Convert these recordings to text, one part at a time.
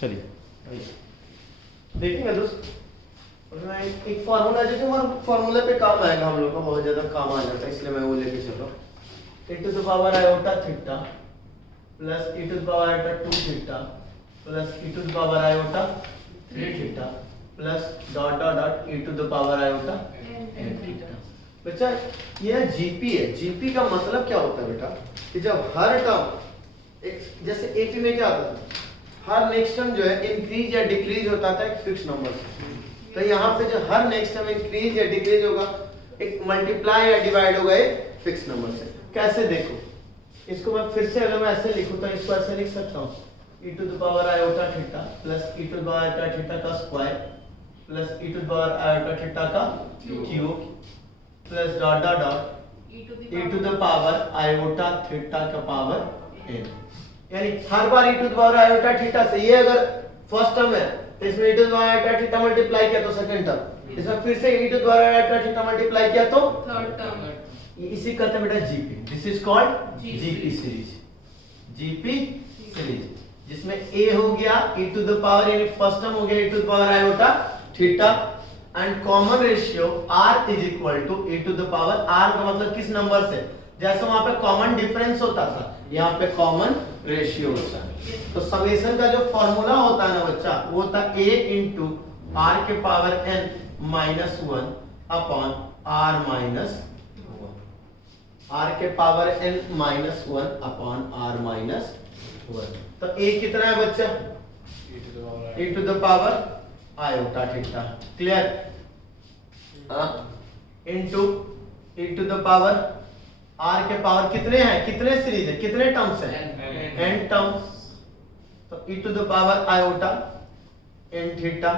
चलिए देखेंगे दोस्त, एक फार्मूला है जो फार्मूला पे काम आएगा, हम लोग का बहुत ज्यादा काम आ जाता है, इसलिए मैं वो लेके चल रहा हूँ। e to the power iota theta plus e to the power iota 2 theta plus e to the power iota 3 theta plus dot dot dot e to the power iota n theta. बच्चा ये GP है। GP का मतलब क्या होता है बेटा कि जब हर टर्म एक, जैसे एपी में क्या होता है, हर नेक्स्ट टर्म जो है इंक्रीज या डिक्रीज होता था एक फिक्स नंबर से, तो यहाँ पे जो हर नेक्स्ट टर्म इंक्रीज या डिक्रीज होगा एक मल्टीप्लाई या डिवाइड होगा एक फिक्स नंबर से। कैसे देखो, इसको मैं फिर से अगर मैं ऐसे लिखूं तो इसको ऐसे लिख सकता हूँ e to the power iota theta plus e to the power iota theta का square plus e to the power iota theta का cube plus dot dot dot e to the power iota theta का power n। यानी हर बार e to the power iota theta से, ये अगर first term है तो इसमें e to the power iota theta multiply किया तो सेकंड टर्म, इसमें फिर से e to the power iota theta multiply किया तो थर्ड टर्म। इसी कहते हैं बेटा GP. This is called GP series. GP series जिसमें a हो गया e टू द पावर, यानी फर्स्ट टर्म हो गया e to the power iota theta and common ratio r is equal to e to the power, r का मतलब किस number से, जैसे वहां पे कॉमन डिफरेंस होता था यहाँ पे कॉमन रेशियो होता है। तो समेशन का जो फॉर्मूला होता है ना बच्चा, वो होता है a इंटू r के power n minus 1 upon r minus 1, r के power n minus 1 upon r minus 1। तो a कितना है बच्चा, e to the power iota theta, clear, into e to the power r के पावर कितने हैं, कितने सीरीज है, कितने टर्म्स हैं, n टर्म्स, तो e to the power iota n theta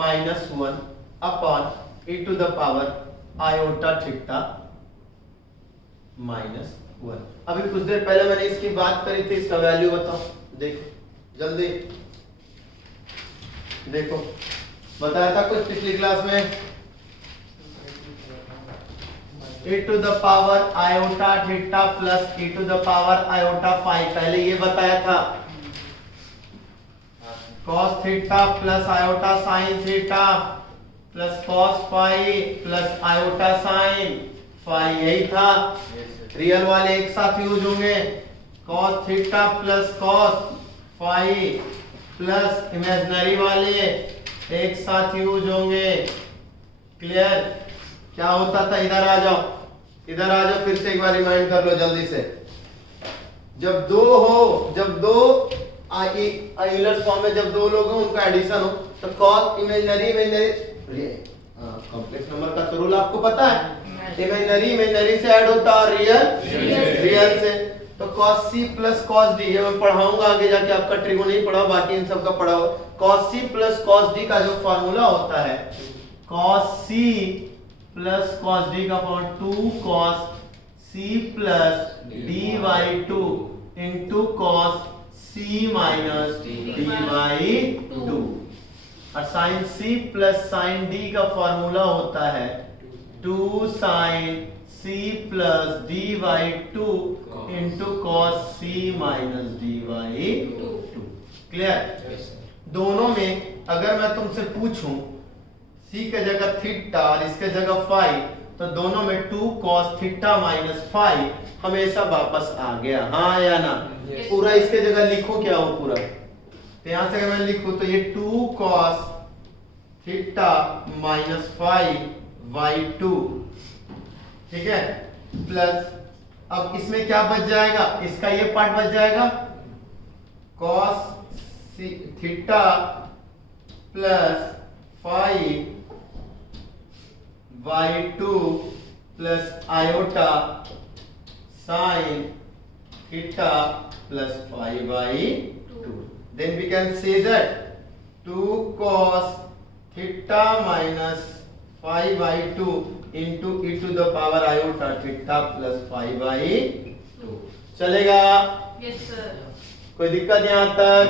minus 1 upon e to the power iota theta minus 1। अभी कुछ देर पहले मैंने इसकी बात करी थी, इसका वैल्यू बताओ, देखो जल्दी देखो, बताया था कुछ पिछली क्लास में, e to the power iota theta plus e to the power iota phi, पहले ये बताया था cos theta plus iota sine theta plus cos phi plus iota sine phi, यही था। रियल वाले एक साथ यूज होंगे, cos theta plus cos phi plus imaginary वाले एक साथ यूज होंगे, क्लियर। क्या होता था, इधर आ जाओ, इधर आ जाओ, फिर से एक बार रिमाइंड कर लो जल्दी से। जब दो हो, जब दो आइलर्स फॉर्म में जब दो लोग हो उनका एडिशन हो तो cos इमेजिनरी कॉम्प्लेक्स नंबर का तो रूल आपको पता है, इमेजिनरी से ऐड होता है और रियल से, तो cos c plus cos d, ये मैं पढ़ाऊंगा आगे जाके, आपका ट्रिगो नहीं पढ़ा, बाकी इन सब का पढ़ा हो। cos c plus cos d का जो फॉर्मूला होता है, cos c plus cos d का formula 2 cos c plus d by 2 into cos c minus d by 2, और sin c plus sin d का फॉर्मूला होता है 2 sin c plus d by 2 into cos c minus d by 2, clear. दोनों में अगर मैं तुमसे पूछूं c के जगह थीटा और इसके जगह फाई, तो दोनों में 2 cos थीटा माइनस फाई हमेशा वापस आ गया, हाँ या ना। पूरा इसके जगह लिखो क्या हो पूरा, तो यहां से अगर मैं लिखूं तो ये 2 cos theta minus phi by 2, ठीक है, प्लस अब इसमें क्या बच जाएगा, इसका ये पार्ट बच जाएगा cos theta plus phi by 2 plus iota sine theta plus phi by 2, then we can say that 2 cos theta minus phi by 2 into e to the power iota theta plus phi by 2, चलेगा? Yes sir. कोई दिक्कत यहाँ तक?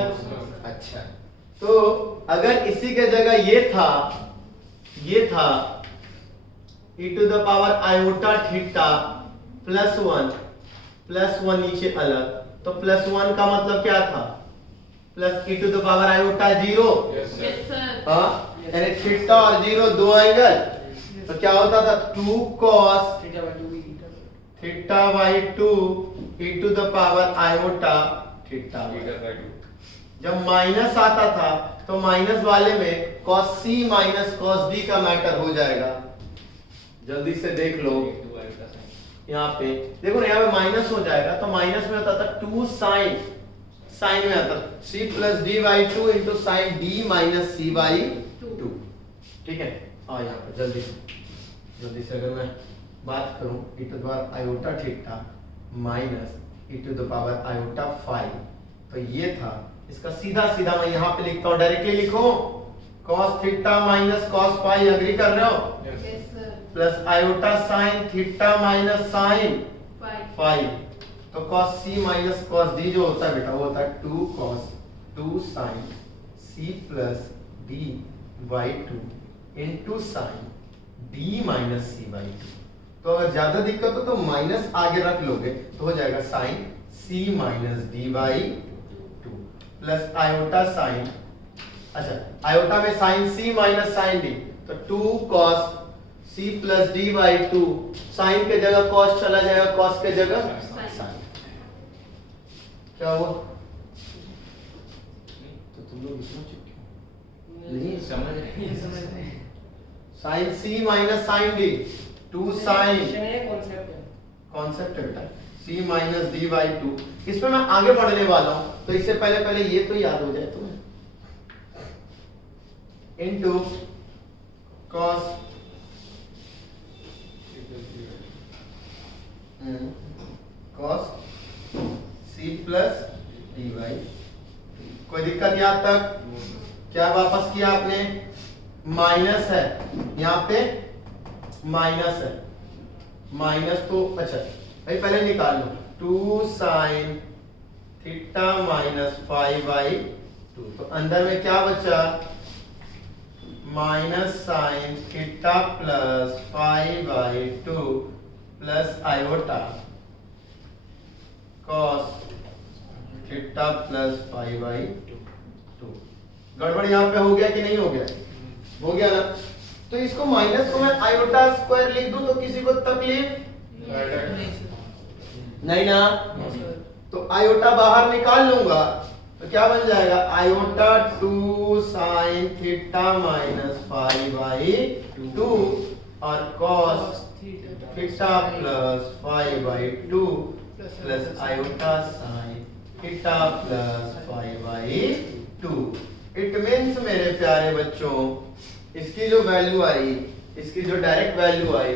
अच्छा, तो अगर इसी के जगह ये था e to the power iota theta plus 1 नीचे अलग, तो प्लस 1 का मतलब क्या था, plus e to the power iota 0। Yes sir. हाँ, यानी थीटा और 0 दो एंगल, तो क्या होता था 2 cos theta by 2 e to the power iota theta. जब माइनस आता था तो माइनस वाले में cos c minus cos d का मैटर हो जाएगा। जल्दी से देख लो, यहाँ पे देखो ना, यहाँ पे माइनस हो जाएगा तो माइनस में होता था 2 साइन, साइन में आता c plus D by 2 into sign d minus c by 2। ठीक है, और यहाँ पे जल्दी से अगर मैं बात करूं e to the power iota theta minus e to the power iota 5, तो ये था। इसका सीधा सीधा मैं यहाँ पे लिखता हूँ, डायरेक्टली लिखो cos theta minus cos phi, agree कर रहे हो? Yes sir. Plus iota sine theta minus sine 5, तो cos c minus cos d जो होता है बेटा वो होता है 2 cos 2 sin c plus d by 2 into sign d minus c by 2। तो अगर ज्यादा दिक्कत हो तो माइनस आगे रख लोगे तो हो जाएगा sine c minus d by 2 plus iota sine, अच्छा आयोटा में sine c minus sine d, तो 2 cos c plus d by 2, sine के जगह cos चला जाएगा, cos के जगह साइन। क्या हुआ? तो तुम लोग इसमें चुप नहीं समझ रहे sine c minus sine d, 2 sine concept concept है c माइनस d बाई 2। इसमें मैं आगे बढ़ने वाला हूं, तो इससे पहले ये तो याद हो जाए तुम्हें, into cos cos c plus D by. कोई दिक्कत यहाँ तक? क्या वापस किया आपने? माइनस है, यहाँ पे माइनस है, माइनस तो अच्छा भाई पहले निकाल लो, 2 साइन थीटा माइनस 5 बाई 2, तो अंदर में क्या बचा? Minus sign theta plus 5 by 2 plus iota cos theta plus 5 by 2। गड़बड़ यहाँ पे हो गया कि नहीं हो गया? हो गया ना। तो इसको माइनस को मैं आयोटा स्क्वायर लिख दूं तो किसी को तकलीफ नहीं ना? तो आयोटा बाहर निकाल लूंगा तो क्या बन जाएगा? Iota 2 sign theta minus 5 by 2 और cos theta plus 5 by 2 plus iota sine theta plus 5 by 2। It means मेरे प्यारे बच्चों, इसकी जो वैल्यू आई, इसकी जो डायरेक्ट वैल्यू आई,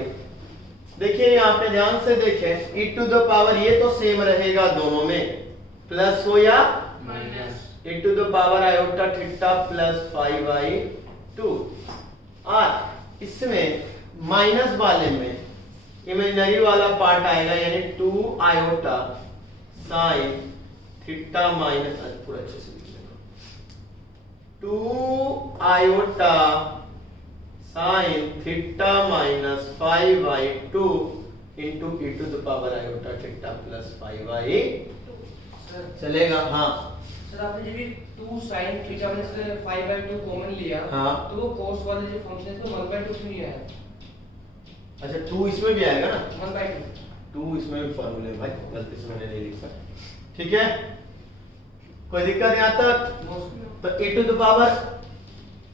देखिए यहाँ पे ध्यान से देखें, e टू द पावर ये तो सेम रहेगा दोनों में, प्लस हो या minus, e to the power iota theta plus 5 by 2। और इसमें माइनस वाले में इमेजिनरी वाला पार्ट आएगा, यानी 2 आयोटा साइन थीटा माइनस, पूरा अच्छे से लिख लेना, 2 iota sine theta minus 5 by 2 into e to the power iota theta plus 5 by 2। चलेगा? हाँ सर, आपने जब भी 2 sin थीटा में से 5 by 2 कॉमन लिया, हाँ। तो वो cos वाले जो फंक्शन है उसमें 1 by 2 क्यों नहीं आया? अच्छा 2 इसमें भी आएगा ना? 1 by 2 2 इसमें भी फॉर्मूले भाई, गलती से मैंने नहीं लिखा। ठीक है, कोई दिक्कत यहाँ तक? तो e टू द पावर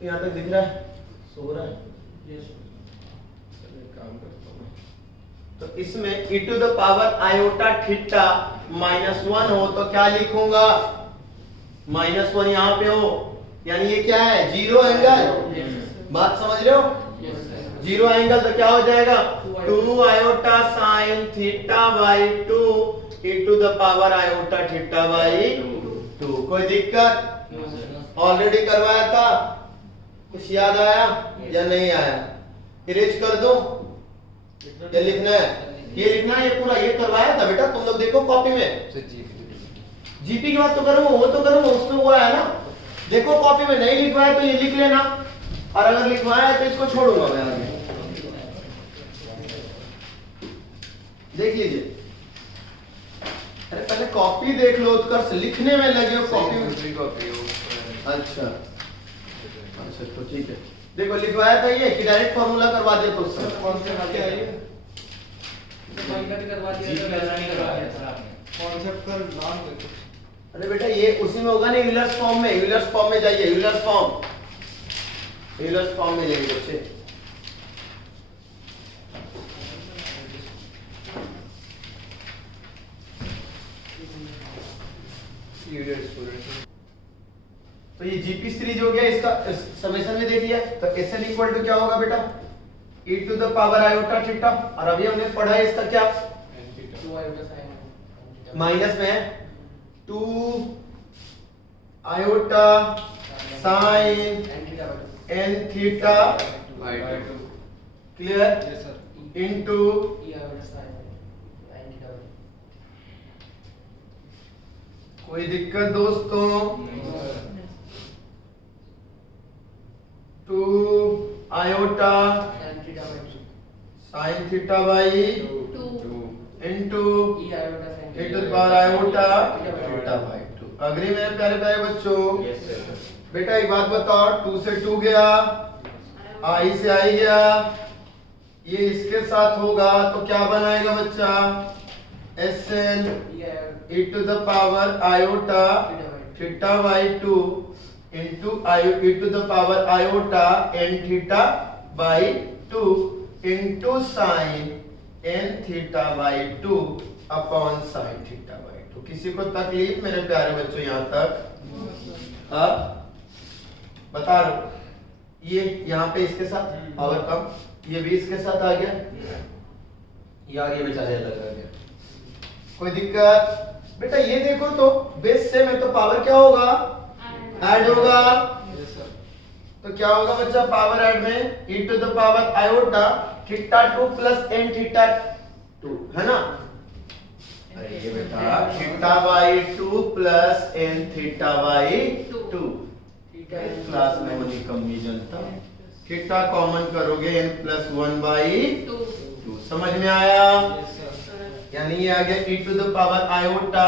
यहाँ तक दिख रहा है, सो रहा है? यस काम करता हूँ। तो इसमें e to the power iota theta -1 हो तो क्या लिखूंगा? -1 यहाँ पे हो, यानी ये क्या है? Zero angle. बात समझ रहे हो? जीरो एंगल तो क्या हो जाएगा? 2 iota sine theta by 2 e to the power iota theta by 2। कोई दिक्कत? ऑलरेडी करवाया था, कुछ याद आया या नहीं आया? इरेज कर दो या लिखना है? ये लिखना है, ये पूरा ये करवाया था बेटा, तुम लोग देखो कॉपी में। जीपी की बात तो करूँ, वो तो करूँ, उसमें वो आया ना, देखो कॉपी में। नहीं लिखवाया तो ये लिख लेना, और अगर लिखवाया है तो इसको छोड़ूंगा मैं आगे। देख लीजिए अरे पहले कॉपी देख लो, उत्कर्ष लिखने में लगे हो कॉपी में। दूसरी कॉपी हो। अच्छा अच्छा तो ठीक है, देखो लिखवाया था ये कि डायरेक्ट फॉर्मूला करवा दिया तो उससे कौन से वाले आइए फॉर्मूला भी करवा दिया तो वैसा नहीं करवा दिया सर आपने। कॉन्सेप्ट का नाम देखो। अरे बेटा ये उसी में होगा ना, यूलर्स फॉर्म में, यूलर्स फॉर्म में जाइए, यूलर्स फॉर्म में जाइए बच्चे। तो ये जीपी सीरीज हो गया, इसका समेशन में देख लिया। तो Sn इक्वल टू क्या होगा बेटा, e to the power iota theta, और अभी हमने पढ़ा है इसका क्या, 2 आयोटा sin माइनस में 2 iota sine n theta by 2। Clear, yes sir. Into e iota sin 90 कोई दिक्कत दोस्तों, नहीं sir. 2 iota sine theta by 2 into e iota sin e to the power iota theta by 2। Agree मेरे प्यारे प्यारे बच्चों। Yes sir. बेटा एक बात बताओ, 2 से 2 गया, आई से आई गया, ये इसके साथ होगा तो क्या बनाएगा बच्चा, Sn e to the power iota theta by 2 into e to the power iota n theta by 2 into sine n theta by 2 upon sine theta by 2। किसी को तकलीफ मेरे प्यारे बच्चों यहाँ तक? हाँ बता रहा हूं, ये यहाँ पे इसके साथ पावर कम, ये भी इसके साथ आ गया यार, ये बेचारे अलग आ गया, कोई दिक्कत? बेटा ये देखो तो बेस से में तो पावर क्या होगा, ऐड होगा। Yes sir. तो क्या होगा बच्चा, पावर ऐड में e to the power iota theta 2 plus n theta 2 है ना। अरे ये बेटा theta by 2 plus n theta by 2, class में वही कमी जनता, थीटा कॉमन करोगे n प्लस 1 बाई 2, समझ में आया? Yes sir. यानी ये आ गया e to the power iota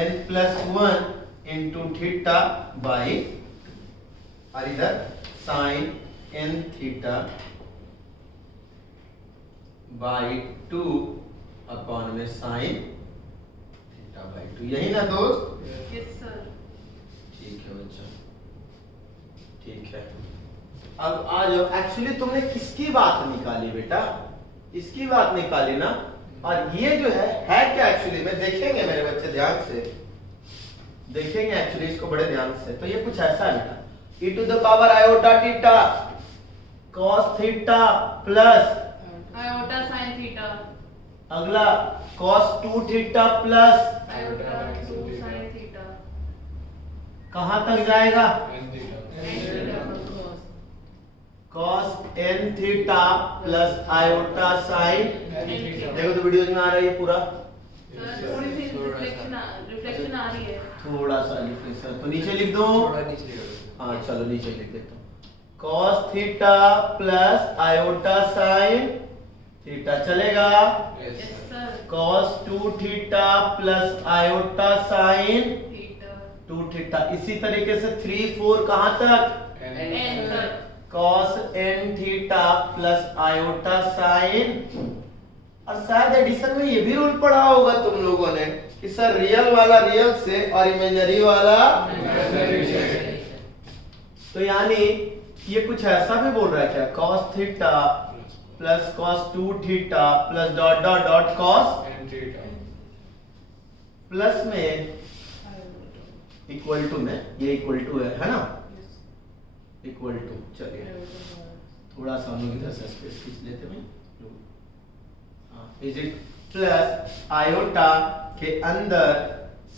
n plus 1 into theta by, और इधर sine n theta by 2 upon में साइन थीटा बाई 2, यही ना दोस्त? Yes sir. ठीक है बच्चा, ठीक है। अब आ जाओ, एक्चुअली तुमने किसकी बात निकाली बेटा, इसकी बात निकाली ना, और ये जो है क्या एक्चुअली में, देखेंगे मेरे बच्चे ध्यान से देखेंगे एक्चुअली इसको बड़े ध्यान से। तो ये कुछ ऐसा है बेटा, e to the power iota theta cos theta plus iota sin theta, अगला cos 2 theta plus iota 2 sin theta, कहां तक जाएगा, n theta. n theta cos, cos n theta plus iota sin। देखो तो वीडियोस में आ रहा है ये पूरा, सर थोड़ी सी रिफ्लेक्शन आ रही है। थोड़ा सा रिफ्लेक्शन, तो नीचे लिख दो। थोड़ा नीचे करो। हाँ चलो नीचे लिख देता हूँ, cos theta plus iota sin theta चलेगा, yes yes sir. Sir. cos 2 theta plus iota sin theta 2 theta. इसी तरीके से 3 4 कहां तक, n तक, cos n theta plus iota sin। और शायद एडिशन में ये भी रूल पढ़ा होगा तुम लोगों ने कि सर रियल वाला रियल से और इमेजिनरी वाला, तो यानी ये कुछ ऐसा भी बोल रहा है क्या, cos theta plus cos 2 theta plus dot dot dot cos n theta. Plus में इक्वल टू में, ये इक्वल टू है ना, इक्वल टू। चलिए थोड़ा सा हम लोग इधर से स्पेस खींच लेते हैं, इज इट प्लस आयोटा के अंदर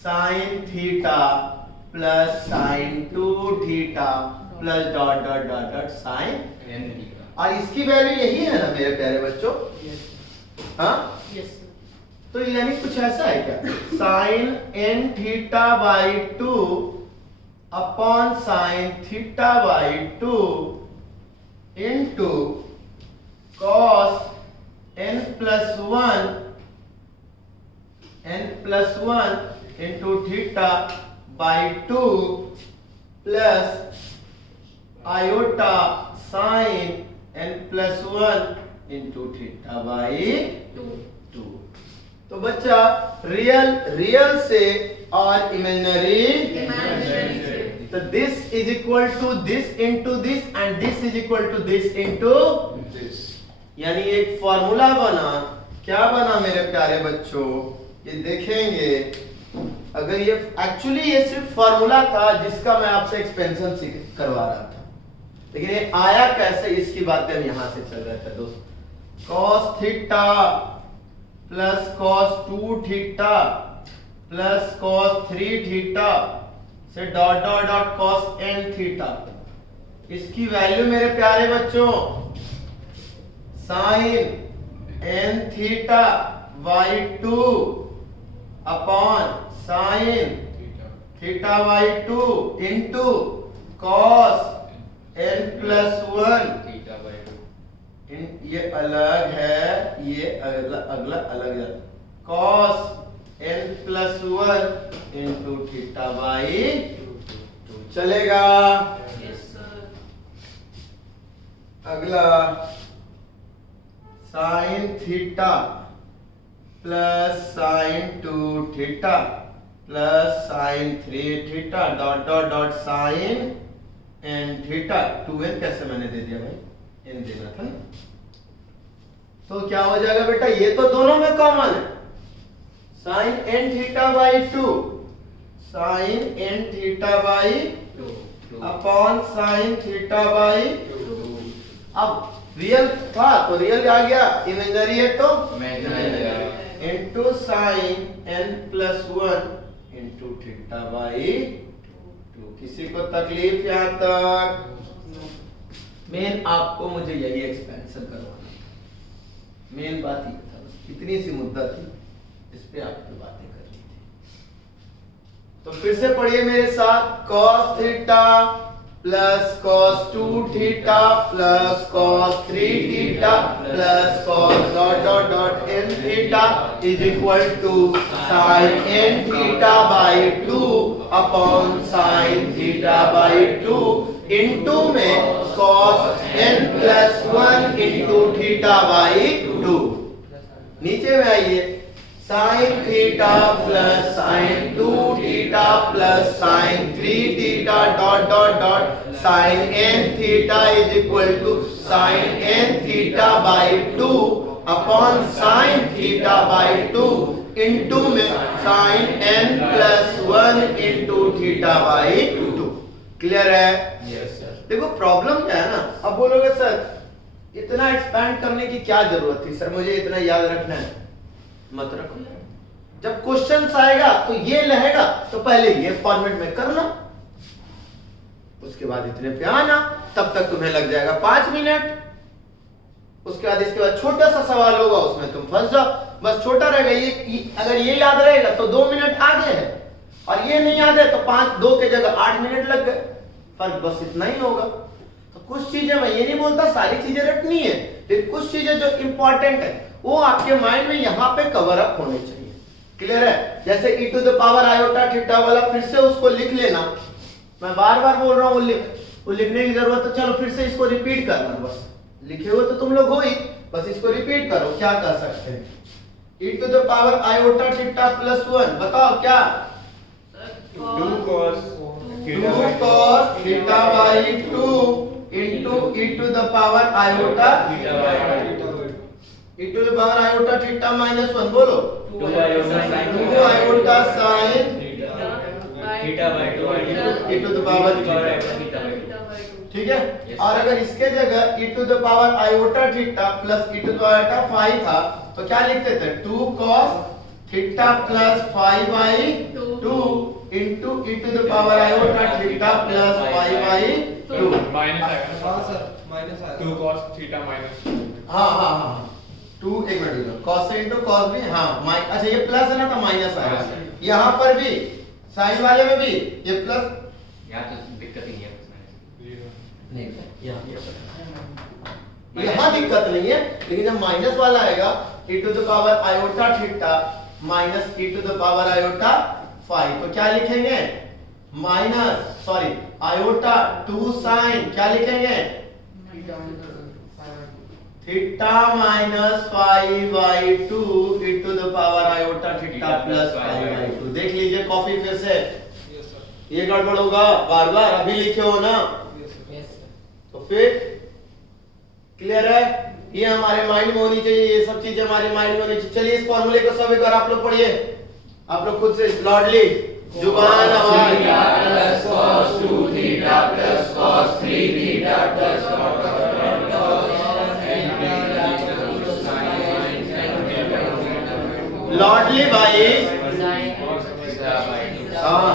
sine theta plus sine 2 theta plus dot dot dot dot sine n theta. और इसकी वैल्यू यही है ना मेरे प्यारे बच्चों, हाँ यस तो यानी कुछ ऐसा है क्या, sine n theta by 2 upon sine theta by 2 into cos n plus 1 n plus 1 into theta by 2 plus iota sin n plus 1 into theta by 2। तो बच्चा रियल से और इमेजिनरी से। तो this is equal to this into this and this is equal to this into This. यानी एक formula बना। क्या बना मेरे प्यारे बच्चों, ये देखेंगे। अगर ये एक्चुअली ये सिर्फ फॉर्मूला था जिसका मैं आपसे एक्सपेंशन करवा रहा था, लेकिन ये आया कैसे इसकी बातें हम यहां से चल रहे थे दोस्त। cos theta plus cos 2 theta plus cos 3 theta से dot dot dot cos n theta, इसकी वैल्यू मेरे प्यारे बच्चों sin n theta by 2 upon sin theta by 2 into cos n plus 1। Theta by 2. ये अलग है, ये अगला अगला अलग है। cos n plus 1 into theta by 2 चलेगा। Yes, sir. अगला sin theta plus sin 2 theta plus sin 3 theta dot dot dot sin n theta. 2n कैसे मैंने दे दिया भाई, n देना था ना। तो क्या हो जाएगा बेटा, ये तो दोनों में कॉमन है। sin n theta by 2 sin n theta by 2. Upon sin theta by. 2. अब रियल था तो रियल आ गया, इमेजिनरी है तो Imaginary. Into sin n plus 1 into theta by 2। किसी को तकलीफ यहाँ तक? मेन आपको मुझे यही एक्सपेंशन करवाना था, मेन बात ये था, बस इतनी सी मुद्दा थी, इस पे आपकी बातें करनी थी। तो फिर से पढ़िए मेरे साथ। cos theta plus cos 2 theta plus cos 3 theta plus cos dot dot dot n theta is equal to sin n theta by 2 upon sin theta by 2 into में cos n plus 1 into theta by 2। नीचे में आइए, sin theta plus sin 2 theta plus sin 3 theta dot dot dot sin n theta is equal to sin n theta by 2 upon sin theta by 2 into में sin n plus 1 into theta by 2। Clear है? Yes, sir. देखो problem क्या है ना, अब बोलोगे sir इतना expand करने की क्या जरूरत थी, सर मुझे इतना याद रखना है। मत रखो, जब क्वेश्चन आएगा तो ये रहेगा तो पहले ये फॉर्मेट में करना, उसके बाद इतने पे आना, तब तक तुम्हें लग जाएगा 5 मिनट। उसके बाद इसके बाद छोटा सा सवाल होगा, उसमें तुम फंस जाओ, बस छोटा रहेगा। ये अगर ये याद रहेगा तो 2 मिनट आगे है, और ये नहीं याद है तो 2 के जगह 8 मिनट लग गए, फर्क बस इतना ही होगा। तो कुछ चीजें, मैं ये नहीं बोलता सारी चीजें रटनी है, लेकिन कुछ चीजें जो इंपॉर्टेंट है वो आपके माइंड में यहाँ पे कवर अप होने चाहिए। क्लियर है? जैसे e to the power iota theta वाला, फिर से उसको लिख लेना। मैं बार बार बोल रहा हूँ वो लिखने की जरूरत है, चलो फिर से इसको रिपीट करना, बस लिखे हुए तो तुम लोग हो ही, बस इसको रिपीट करो। क्या कर सकते हैं? e to the power iota theta plus 1, बताओ क्या? 2 cos 2 cos theta by 2 into e to the power iota e to the power iota theta minus 1, बोलो 2 iota sin theta by 2 e to the power ठीक है। और अगर इसके जगह e to the power iota theta plus e to the power iota 5 था तो क्या लिखते थे? 2 cos theta plus 5 by 2 into e to the power iota theta plus 5 by 2। Minus आएगा ना? हां सर माइनस आएगा 2 cos थीटा माइनस। हाँ 2 एक मिनट, cos से इनटू cos भी, हाँ अच्छा ये प्लस है ना तो माइनस आएगा। यहाँ पर भी साइन वाले में भी ये प्लस, यहाँ तो दिक्कत ही नहीं है उसमें। नहीं यहाँ दिक्कत नहीं है, लेकिन जब माइनस वाला आएगा e to the power iota theta minus e to the power iota 5। तो क्या लिखेंगे माइनस आयोटा 2 साइन क्या लिखेंगे theta minus 5/2 e to the power iota theta plus 5/2। देख लीजिए कॉपी फिर से, ये गड़बड़ होगा बार बार, अभी लिखे हो ना। तो फिर क्लियर है, ये हमारे माइंड में होनी चाहिए, ये सब चीजें हमारे माइंड में होनी चाहिए। चलिए इस फॉर्मूले को सब एक बार आप लोग पढ़िए, आप लोग खुद से लॉर्डली जुबान आवाज। Plus cos 2 theta plus cos 3 theta plus लॉर्डली भाई हाँ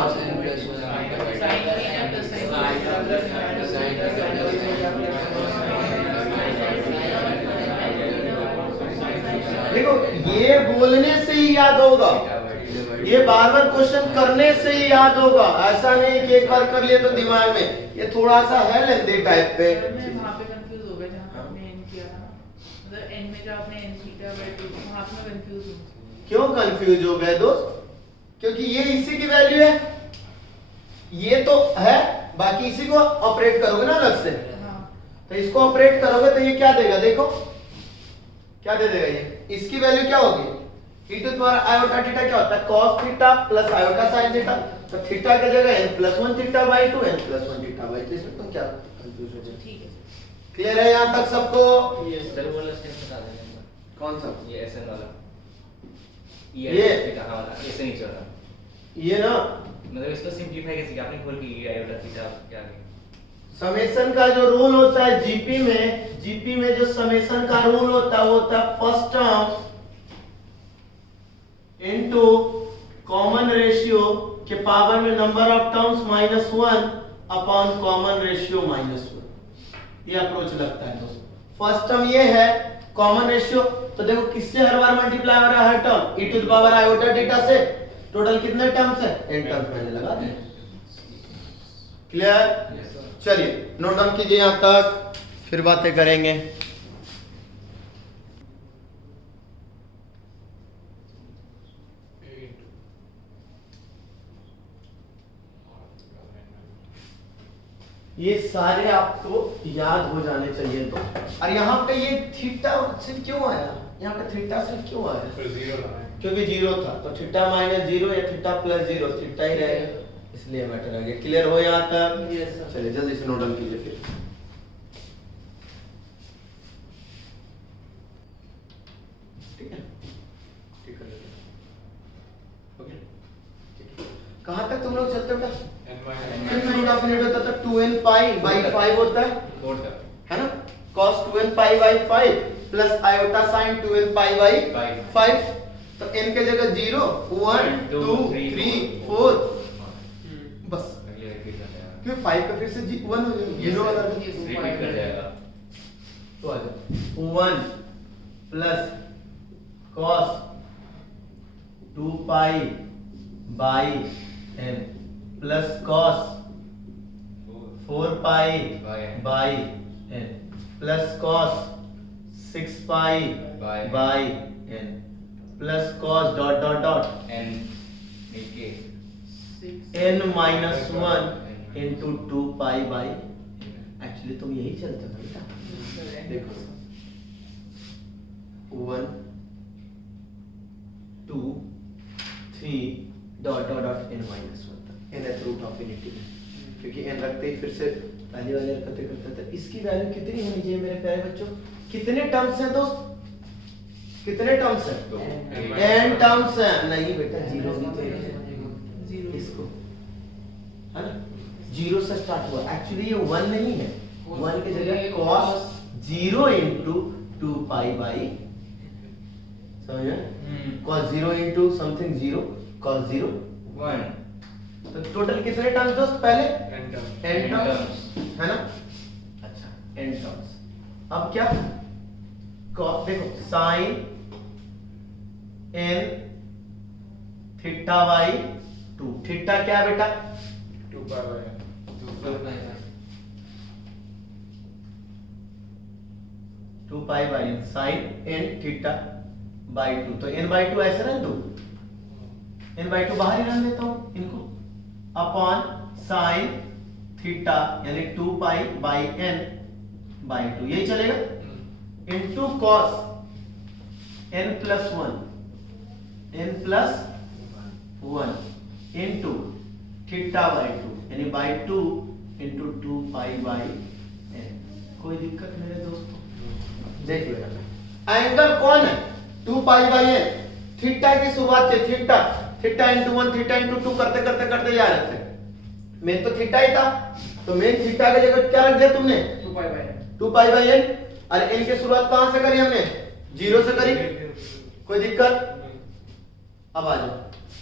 देखो, ये बोलने से ही याद होगा, ये बार बार क्वेश्चन करने से ही याद होगा, ऐसा नहीं कि एक बार कर लिए तो दिमाग में। ये थोड़ा सा है लेंथी टाइप पे। मैं वहाँ पे कंफ्यूज हो गया जहाँ आपने n किया था, मतलब n में जो आपने n थीटा बाय 2 वहाँ पे मैं कंफ्यूज हूँ। क्यों कंफ्यूज हो गए दोस्त? क्योंकि ये इसी की वैल्यू है, ये तो है, बाकी इसी को ऑपरेट करोगे ना अलग से। हाँ। तो इसको ऑपरेट करोगे तो ये क्या देगा, देखो क्या दे देगा, ये इसकी वैल्यू क्या होगी e to the power iota theta क्या होता है cos theta plus iota sin theta. तो थीटा की जगह n+1 theta by 2 n+1 theta by 2। इसमें तुम क्या कंफ्यूज हो गए? ठीक है। क्लियर है यहां तक सबको? ये सर वाला स्टेप बता देंगे। कौन सा? ये एसएन वाला, ये थीटा वाला ऐसे नहीं चल रहा, ये ना मतलब इसको सिंपलीफाई कैसे किया आपने? खोल के ये आयोटा थीटा क्या है? समेशन का जो रूल होता है जीपी में जो समेशन का रूल होता है वो होता है first term into common ratio के पावर में number of terms -1 upon common ratio -1। ये अप्रोच लगता है दोस्तों। फर्स्ट टर्म ये है कॉमन रेशियो, तो देखो किससे हर बार मल्टीप्लाई हो रहा है हर term e to the power iota theta से। टोटल कितने टर्म्स है? n टर्म्स मैंने लगा दिए। क्लियर? चलिए नोट डाउन कीजिए यहां तक, फिर बातें करेंगे। ये सारे आपको याद हो जाने चाहिए। तो और यहाँ पे ये थीटा सिर्फ क्यों आया, यहाँ पे थीटा सिर्फ क्यों आया? फिर 0 लाए। क्योंकि 0 था, तो थीटा -0 या थीटा +0 थीटा ही रहेगा, इसलिए मैटर आ गया। क्लियर हो यहाँ तक? चलिए जल्दी से नोट डाउन कीजिए फिर। ठीक है, ठीक है, ओके। कहाँ तक तुम लोग चलते हो? n होता था 2n पाई बाई 5 होता है ना, cos 2n pi by 5 plus iota sin 2n pi by 5। तो n के जगह 0 1 2 3 4 बस, क्यों 5 पे फिर से 1 हो जाएगा, 0 वाला रिपीट कर जाएगा। तो आ जाए 1 plus cos 2 pi by n plus cos 4 pi by n plus cos 6 pi by n plus cos dot dot dot n n-1 into 2 pi by. Actually तुम यही चलते हो बेटा, देखो 1 2 3 dot dot dot n-1 nth root of infinity, क्योंकि n रखते ही फिर से पहले वाले हरकतें करते थे। इसकी वैल्यू कितनी होनी चाहिए मेरे प्यारे बच्चों? कितने टर्म्स हैं दोस्त, कितने टर्म्स हैं? n टर्म्स हैं। नहीं बेटा 0 भी तो है, इसको है ना, 0 से स्टार्ट हुआ। एक्चुअली ये 1 नहीं है, 1 की जगह cos 0 into 2 पाई बाई, समझे? cos 0 into something 0 cos 0 1। तो टोटल कितने टर्म्स दोस्त? पहले n n टर्म्स है ना। अच्छा n टर्म्स। अब क्या देखो sin n theta by 2। Theta क्या है बेटा? 2 पाई 2 pi by sin n theta by 2। तो n बाई 2 ऐसे ना 2, n/2 बाहर ही रहने देता हूं इनको, अपॉन साइन थीटा यानी 2 पाई बाई n/2 यही चलेगा, इनटू कॉस n+1 इनटू थीटा/2 यानी by 2 into 2 pi by n। कोई दिक्कत मेरे दोस्तों? देख लो एंगल कौन है 2 पाई बाई n, थीटा की शुरुआत से थीटा into 1 थीटा into 2 करते करते करते जा रहे थे, मेन तो थीटा ही था, तो मेन थीटा की जगह क्या रख दिया तुमने 2 pi by 2 pi by n। और n की शुरुआत कहां से करी हमने 0 से करी, कोई दिक्कत? अब आ जाओ,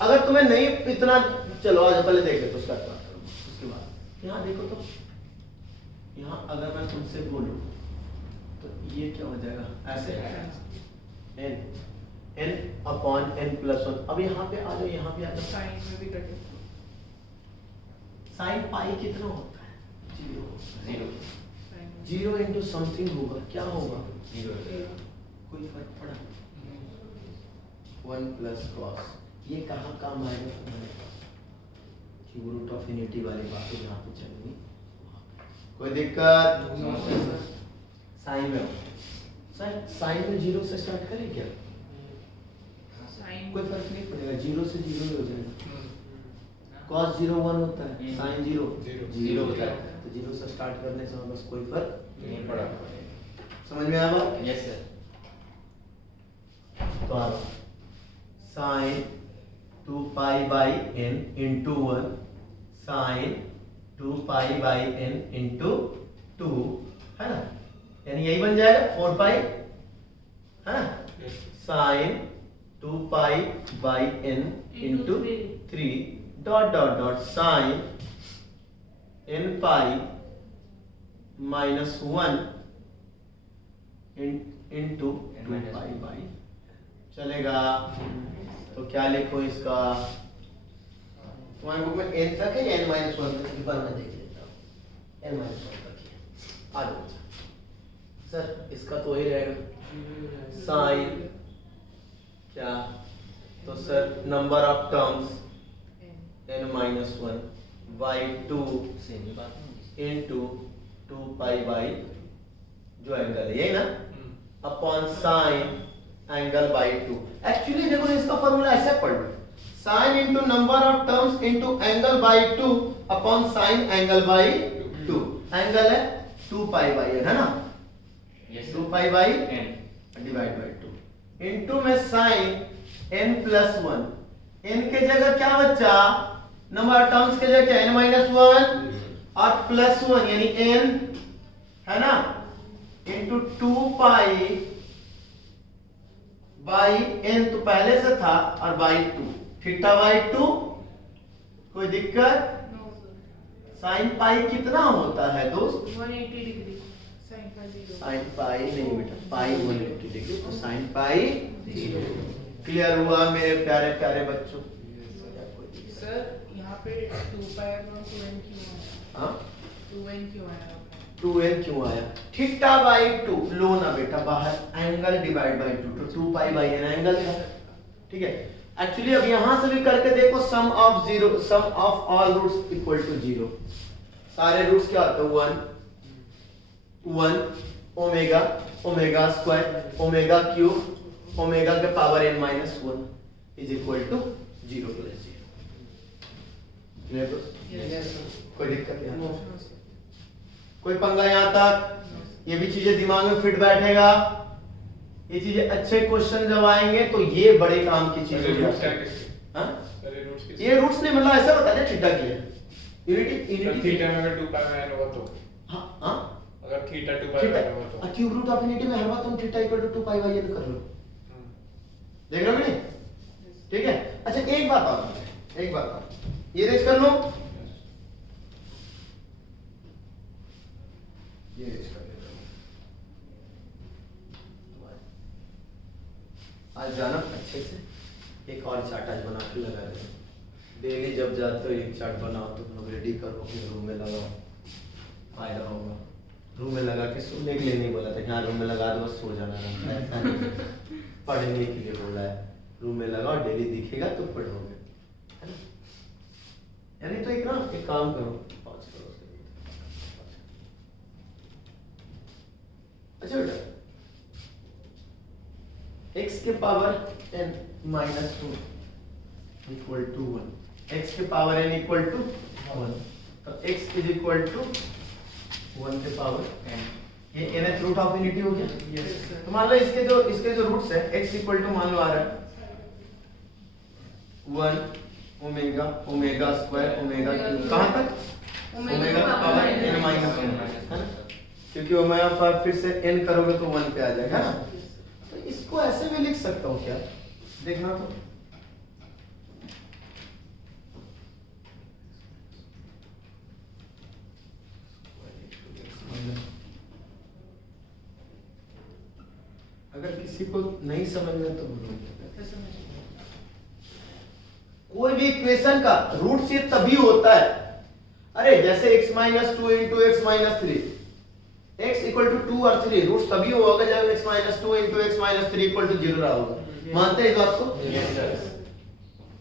अगर तुम्हें नहीं इतना, चलो आज पहले देख लेते उसका क्या करूंगा उसके बाद। यहाँ देखो तो, यहाँ अगर मैं तुमसे बोलूं तो ये क्या हो जाएगा ऐसे n अपॉन n+1। अब यहाँ पे आ जाओ, यहाँ पे आ जाओ, साइन में भी कटे साइन पाई कितना होता है 0 साइन 0 इंटू समथिंग होगा, क्या होगा 0 कोई फर्क पड़ा 1 प्लस कॉस, ये कहाँ काम आएगा तुम्हारे पास, क्यूब रूट ऑफ इनिटी वाली बातें यहाँ पे चलेंगी, कोई दिक्कत? साइन में साइन में 0 से स्टार्ट करें क्या, साइन कोई फर्क नहीं पड़ेगा, 0 से 0 ही हो जाएगा, cos 0 1 होता है, sin 0 0 होता है, तो 0 से स्टार्ट करने से बस कोई फर्क नहीं पड़ा। समझ में आया बात? Yes sir. तो आप sin 2 pi by n into 1 sin 2 pi by n into 2 है ना, यानी यही बन जाएगा 4 पाई है ना, sin 2 pi by n into 3 dot dot dot sin n pi -1 into 2 pi by, चलेगा? तो क्या लिखो इसका, तुम्हारे बुक में n तक है या n-1 तक, एक बार मैं देख लेता हूँ, n-1 तक है, आ जाओ सर, इसका तो वही रहेगा साइन क्या, तो sir number of terms n-1 by 2 same बात इंटू 2 पाई बाई जो एंगल है यही ना, upon sine angle by 2। Actually देखो इसका फॉर्मूला ऐसे पढ़ लो, sine into number of terms into angle by 2 upon sine angle by 2, angle है 2 पाई बाई है ना, yes 2 pi by n divide by 2 into में साइन n+1, n के जगह क्या बचा, नंबर ऑफ टर्म्स के जगह क्या n-1 और +1 यानी n है ना, इंटू 2 पाई बाई n तो पहले से था और बाई 2 थीटा/2, कोई दिक्कत? नो सर साइन पाई कितना होता है दोस्त, 180 डिग्री साइन का 0 साइन पाई नहीं बेटा, पाई 180 डिग्री, तो साइन पाई 0। क्लियर हुआ मेरे प्यारे प्यारे बच्चों? सर यहाँ पे 2 पाई और 2n क्यों आया, हाँ 2n क्यों आया 2n क्यों आया, थीटा/2 लो ना बेटा बाहर, एंगल डिवाइड बाई 2, तो 2 पाई बाई n एंगल था, ठीक है? एक्चुअली अब यहां से भी करके देखो, sum of all roots equal to 0, सारे रूट्स क्या होते हैं 1 omega omega square omega cube omega के power n-1 is equal to 0 + 0। कोई दिक्कत नहीं, कोई पंगा यहाँ तक, ये भी चीजें दिमाग में फिट बैठेगा, ये चीजें अच्छे क्वेश्चन जब आएंगे तो ये बड़े काम की चीज हो जाती है। हाँ? ये रूट्स नहीं, मतलब ऐसा बता दे थीटा की है यूनिटी थीटा में अगर 2 पाई में n होगा तो, हाँ हाँ अगर थीटा 2 पाई में होगा तो, क्यूब रूट ऑफ यूनिटी में हर बार तुम theta equal to 2 pi by n कर लो, देख रहे हो कि नहीं? ठीक है, अच्छा एक बात और, ये रेज कर लो, ये रेज कर लेता हूं, आज जाना अच्छे से एक और चार्ट आज बना के लगा दे, डेली जब जाते हो एक चार्ट बनाओ तो तुम रेडी करो, फिर रूम में लगाओ, फायदा होगा। रूम में लगा के सोने के लिए नहीं बोला था, यहाँ रूम में लगा दो बस सो जाना, ऐसा नहीं, पढ़ने के लिए बोला है, रूम में लगाओ, डेली दिखेगा तो पढ़ोगे। यानी तो एक काम करो, पॉज करो। अच्छा बेटा, x के power n minus 2 equal to 1, x के पावर n इक्वल टू 1, तो x इज इक्वल टू 1 के पावर n, ये nth रूट ऑफ यूनिटी हो गया। Yes, sir. तो मान लो इसके जो रूट्स है, x इक्वल टू मान लो आ रहा है 1 omega omega square omega cube, कहां तक ओमेगा पावर n माइनस 1, है ना, क्योंकि ओमेगा पावर फिर से n करोगे तो 1 पे आ जाएगा ना। तो इसको ऐसे भी लिख सकता हूं क्या, देखना तो, अगर किसी को नहीं समझ में तो बोलो। कोई भी इक्वेशन का रूट से तभी होता है, अरे जैसे x minus 2 into x minus 3, x equal to 2 और 3, रूट तभी होगा जब x minus 2 into x minus 3 equal to 0 रहा होगा। मानते हैं इस बात को? यस सर।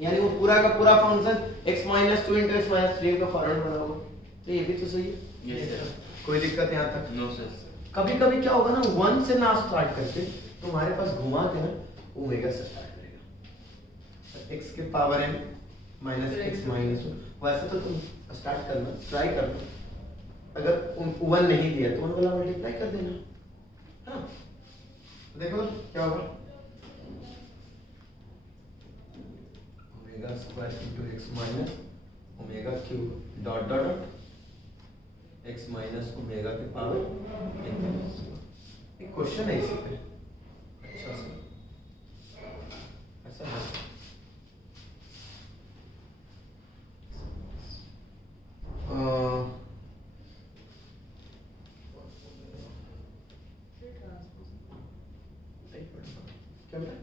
यानी वो पूरा का पूरा function x minus 2 into x minus 3 का फॉर्वर्ड बना होगा, तो ये भी तो सही है। Yes sir. कोई दिक्कत यहाँ तक? No sir. कभी कभी क्या होगा ना, 1 से ना स्टार्ट करके तुम्हारे पास घुमा के ना ओमेगा से स्टार्ट करेगा, x के power n minus x minus 1, वैसे तो तुम स्टार्ट करना, ट्राई करना, अगर 1 नहीं दिया तो 1 वाला मल्टीप्लाई कर देना, हाँ देखो क्या होगा, omega square into x minus omega cube dot dot dot x minus omega के पावर n। एक क्वेश्चन है इसी पे, अच्छा से ऐसा है, क्या बेटा?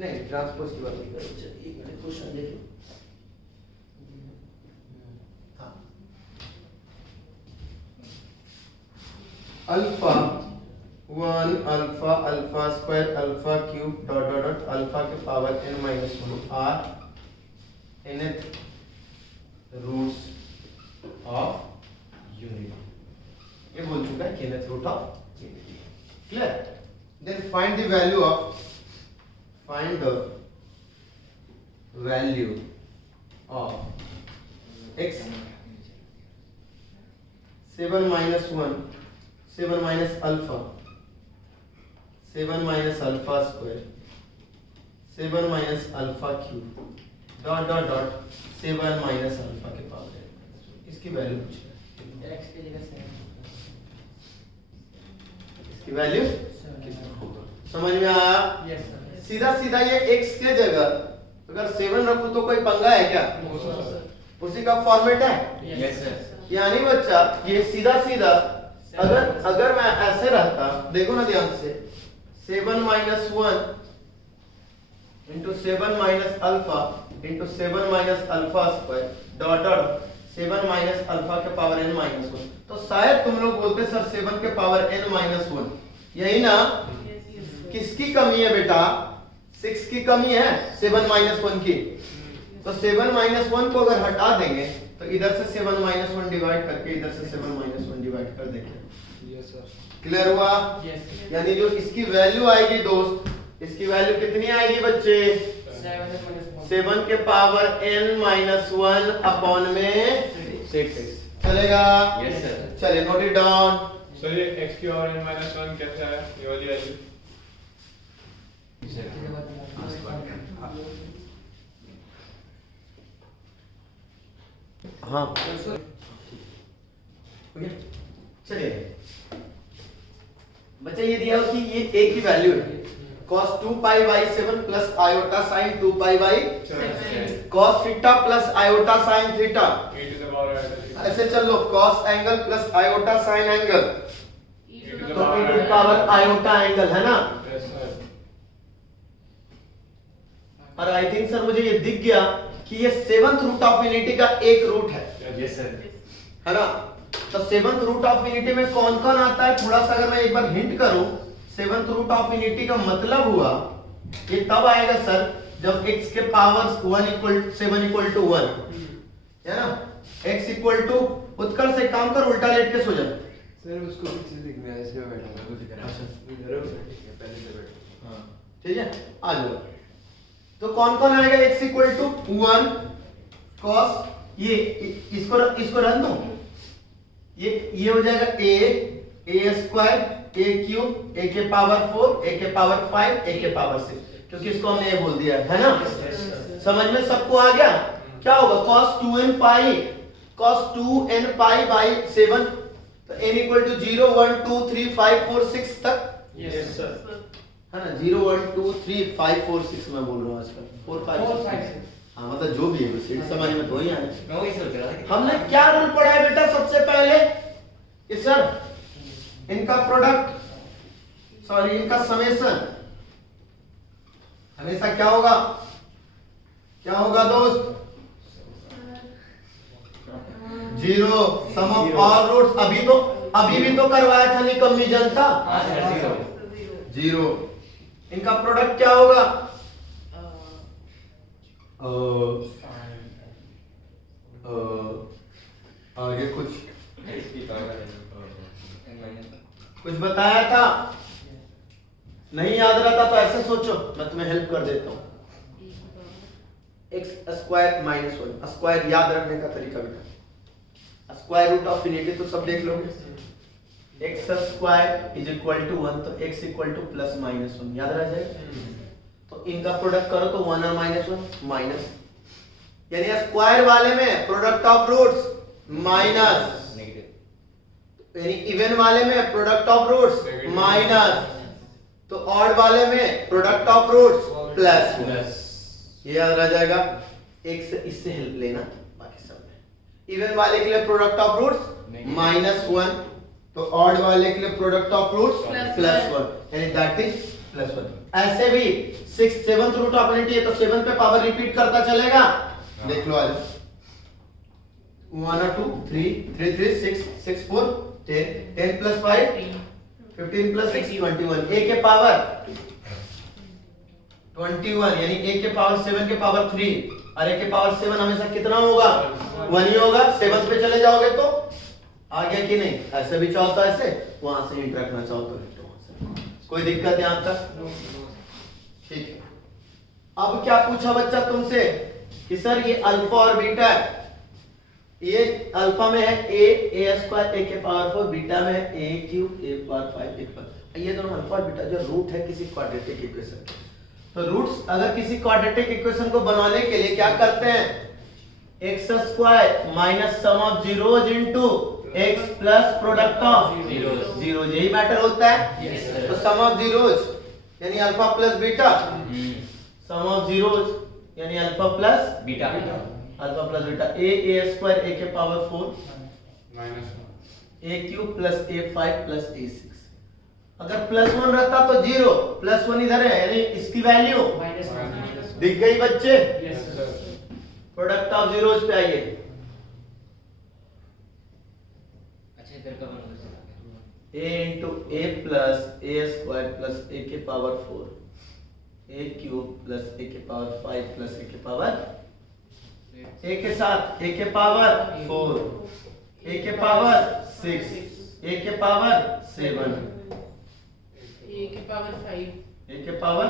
नहीं ट्रांसपोज की बात नहीं करो, चलिए एक मिनट क्वेश्चन देखिए। हाँ, alpha 1 alpha alpha square alpha cube dot dot dot alpha के power n minus 1 are nth roots of unity, ये बोल चुका है कि nth root of unity. Clear? Then find the value of x 7 minus 1 7 minus alpha 7 minus alpha square 7 minus alpha cube dot dot dot 7 minus alpha के power n, इसकी value पूछ रहा है, x की जगह 7, इसकी वैल्यू कितना होगा, समझ में आया? Yes sir. सीधा सीधा ये x के जगह अगर 7 रखूं तो कोई पंगा है क्या? उसी का फॉर्मेट है। Yes sir. यानी बच्चा ये सीधा सीधा अगर मैं ऐसे रहता, देखो ना ध्यान से, 7 minus 1 into 7 minus alpha into 7 minus alpha square dot dot 7 minus alpha के पावर n minus 1, तो शायद तुम लोग बोलते सर 7 के पावर n minus 1, यही ना? किसकी कमी है बेटा? 6 की कमी है 7 minus 1 की, तो 7 minus 1 को अगर हटा देंगे तो इधर से 7 minus 1 डिवाइड करके इधर से 7 minus 1 डिवाइड कर देंगे। Yes sir. क्लियर हुआ? यस। यानी जो इसकी वैल्यू आएगी दोस्त, इसकी वैल्यू कितनी आएगी बच्चे? 7 के पावर n minus 1 अपॉन में 6 चलेगा? Yes sir. चलिए नोट इट डाउन। सर ये x की पावर n minus 1 कैसे है ये वाली वैल्यू? हाँ चलिए बच्चा ये दिया हो कि ये a की वैल्यू है cos 2 pi by 7 plus iota sin 2 pi by cos theta plus iota sin theta, e to the power n। ऐसे चलो cos angle plus iota sin angle, e to to the तो the e to the power iota angle है ना? Yes sir. और I think sir मुझे ये दिख गया कि ये 7th रूट ऑफ यूनिटी का एक रूट है, यस सर। है ना? तो 7th रूट ऑफ यूनिटी में कौन कौन आता है, थोड़ा सा अगर मैं एक बार हिंट करूं, 7th रूट ऑफ यूनिटी का मतलब हुआ ये तब आएगा सर जब x के पावर 7 इक्वल टू 1, है ना। x इक्वल टू उत्कर्ष से काम कर, उल्टा लेट के सो जा। सर उसको पीछे दिख रहा है, इसलिए बैठूंगा कुछ इधर इधर ठीक है, पहले से बैठो। हाँ ठीक है, आ जाओ। तो कौन कौन आएगा, x इक्वल टू 1 cos, ये इसको रन दो, ये हो जाएगा a square a cube a के पावर 4 a के पावर 5 a के पावर 6, क्योंकि इसको हमने ये बोल दिया है ना। समझ में सबको आ गया। क्या होगा, cos 2n पाई बाई 7, तो n इक्वल टू 0 1 2 3 5 4 6 तक, यस सर। है ना। 0 1 2 3 5 4 6 मैं बोल रहा हूँ आजकल, 4 5 6। हाँ मतलब जो भी है बस एक समझ में तो ही आए। मैं वही सोच रहा था। हमने क्या रूल पढ़ा है बेटा सबसे पहले कि सर इनका प्रोडक्ट, सॉरी इनका समेशन हमेशा क्या होगा, क्या होगा दोस्त, 0 सम ऑफ ऑल रूट्स। अभी भी तो करवाया था निकम्मी जनता, 0। इनका प्रोडक्ट क्या होगा, आगे कुछ बताया था, नहीं याद रहता तो ऐसे सोचो, मैं तुम्हें हेल्प कर देता हूं। x स्क्वायर माइनस 1, स्क्वायर याद रखने का तरीका बेटा, स्क्वायर रूट ऑफ इनफिनिटी तो सब देख लोगे। x square is equal to 1, तो x equal to plus minus 1 याद रह जाएगा। तो इनका प्रोडक्ट करो तो 1 और माइनस 1 माइनस, यानी स्क्वायर वाले में प्रोडक्ट ऑफ रूट्स माइनस, यानी इवन वाले में प्रोडक्ट ऑफ रूट्स माइनस, तो ऑड वाले में प्रोडक्ट ऑफ रूट्स प्लस। ये याद रह जाएगा। एक से इससे हेल्प लेना, बाकी सब में इवन वाले के लिए प्रोडक्ट ऑफ रूट्स माइनस 1, तो ऑड वाले के लिए प्रोडक्ट ऑफ रूट्स प्लस 1, यानी दैट इज प्लस 1। ऐसे भी 6 7th रूट ऑफ इनफिनिटी है तो 7 पे पावर रिपीट करता चलेगा। देख लो आज 1 और 2 3 3 3 6 6 4 10 10 प्लस 5 15 प्लस 6 21, a के पावर 21, यानी a के पावर 7 के पावर 3, और a के पावर 7 हमेशा कितना होगा, 1 ही होगा। 7 पे चले जाओगे तो आ गया कि नहीं, ऐसे भी चाहो तो ऐसे, वहां से हिंट रखना चाहो तो कोई दिक्कत यहां तक, ठीक है। अब क्या पूछा बच्चा तुमसे कि सर ये अल्फा और बीटा है, ये अल्फा में है a स्क्वायर a के पावर 4, बीटा में है a cube a power 5 a power, ये दोनों अल्फा और बीटा जो रूट है किसी क्वाड्रेटिक इक्वेशन के। तो रूट्स अगर किसी क्वाड्रेटिक इक्वेशन को बनाने के लिए क्या करते हैं, x square minus sum of zeros into x plus product of zeros, यही मैटर होता है। तो सम ऑफ जीरोज यानी alpha plus beta, sum of zeros यानी alpha plus beta, alpha plus beta, a square a के power 4 minus a cube plus a5 plus a6। अगर plus 1 रहता तो 0, प्लस 1 इधर है, यानी इसकी वैल्यू दिख गई बच्चे। प्रोडक्ट ऑफ जीरोज पे आइए। अच्छा इधर का बनोगे a into a plus a square plus a के power 4 a cube plus a के पावर 5 प्लस a के पावर a के साथ a के पावर 4 a के पावर 6 a के पावर 7 a के पावर 5 a के पावर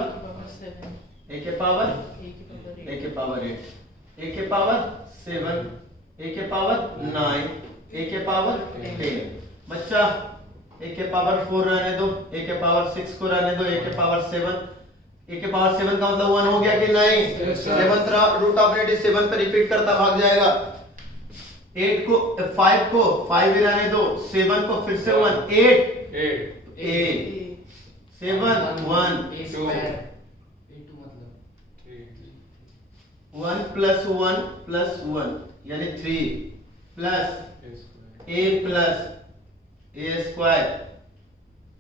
7 a के पावर a a के पावर के पावर 8 a के पावर 7 a के पावर 9 a के पावर 10। बच्चा a के पावर 4 रहने दो, a के पावर 6 को रहने दो, a के पावर 7, a के पावर 7 का मतलब 1 हो गया कि नहीं, 7th रूट ऑफ इनफिनिटी 7 पे रिपीट करता भाग जाएगा। 8 को 5 को 5 ही रहने दो, 7 को फिर से 1 8 8 7 1 2 1 प्लस 1 प्लस 1 यानी 3 plus a plus a square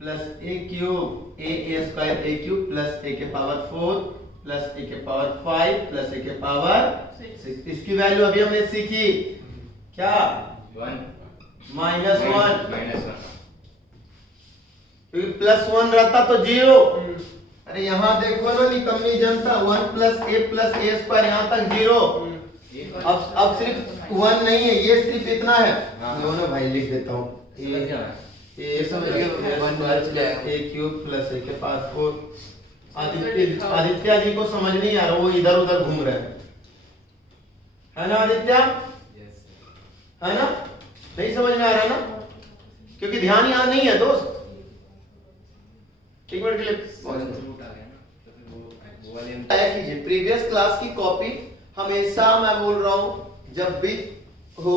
plus a cube a square a cube plus a के पावर 4 प्लस a के पावर 5 प्लस a के पावर 6। इसकी वैल्यू अभी हमने सीखी क्या, माइनस 1, क्योंकि प्लस 1 रहता तो 0। अरे यहाँ देखो ना निकम्मी जनता, 1 प्लस a स्क्वायर यहाँ तक 0। अब सिर्फ 1 नहीं है, ये सिर्फ इतना है। हाँ। लो ना भाई लिख देता हूँ, समझ गया मैं। ए समझ गया, 1 plus a cube plus a के पावर 4। आदित्य जी को समझ नहीं आ रहा, वो इधर उधर घूम रहे हैं, है ना आदित्य? है ना? नहीं समझ में आ रहा ना, क्योंकि ध्यान यहाँ नहीं है दोस्त। एक मिनट के लिए रूट आ गया ना, तो फिर वो वाले आया कीजिए। प्रीवियस क्लास की कॉपी हमेशा मैं बोल रहा हूं, जब भी हो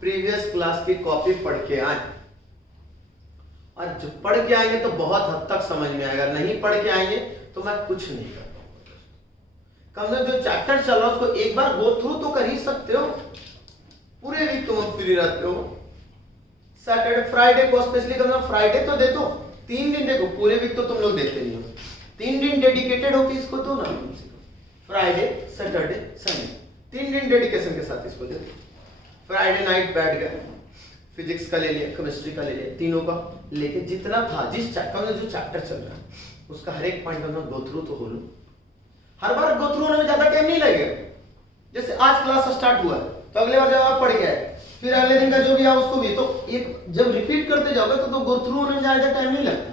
प्रीवियस क्लास की कॉपी पढ़ के आए, और जब पढ़ के आएंगे तो बहुत हद तक समझ में आएगा, नहीं पढ़ के आएंगे तो मैं कुछ नहीं कर पाऊंगा। कम से कम जो चैप्टर चल रहा है उसको एक बार गो थ्रू तो कर ही सकते हो। पूरे वीक तुम फ्री रहते हो, सैटरडे फ्राइडे को स्पेशली करना, फ्राइडे तो दे दो, 3 दिन देखो, पूरे वीक तो तुम लोग देते नहीं हो, 3 दिन डेडिकेटेड हो कि इसको दो ना, फ्राइडे सैटरडे संडे 3 दिन डेडिकेशन के साथ इसको दे दो। फ्राइडे नाइट बैठ गए, फिजिक्स का ले लिया, केमिस्ट्री का ले लिया, तीनों का लेके जितना था, जिस चैप्टर में जो चैप्टर चल रहा है उसका हर एक पॉइंट में गो थ्रू तो हो लो। हर बार गो थ्रू होने में ज्यादा टाइम नहीं लगेगा। जैसे आज क्लास स्टार्ट हुआ है तो अगले बार जब आप पढ़ गए, फिर अगले दिन का जो भी है उसको भी, तो एक जब रिपीट करते जाओगे तो गो थ्रू होने में ज्यादा टाइम नहीं लगता।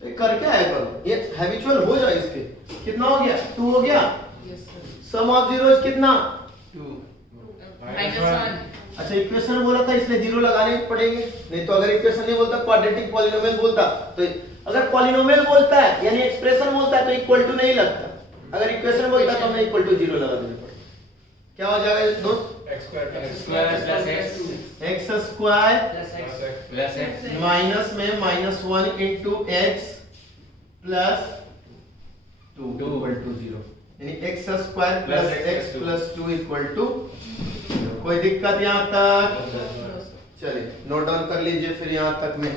तो करके आया करो, ये हैबिचुअल हो जाए इसके। कितना हो गया? 2 हो गया। Yes sir. Sum of zeros कितना? 2 -1। अच्छा इक्वेशन बोला था इसलिए 0 लगाने पड़ेंगे, नहीं तो अगर इक्वेशन नहीं बोलता, क्वाड्रेटिक पॉलिनोमियल बोलता, तो अगर पॉलिनोमियल बोलता है यानी एक्सप्रेशन बोलता है तो इक्वल टू नहीं लगता। अगर इक्वेशन बोलता है तो हमें इक्वल टू 0 लगा देना पड़ेगा। क्या हो जाएगा दोस्त? x square x square plus x x square plus x plus x minus में -1 into x plus 2 equal to 0, यानी x square plus x plus 2 equal to. कोई दिक्कत यहाँ तक? चलिए नोट डाउन कर लीजिए फिर यहाँ तक में।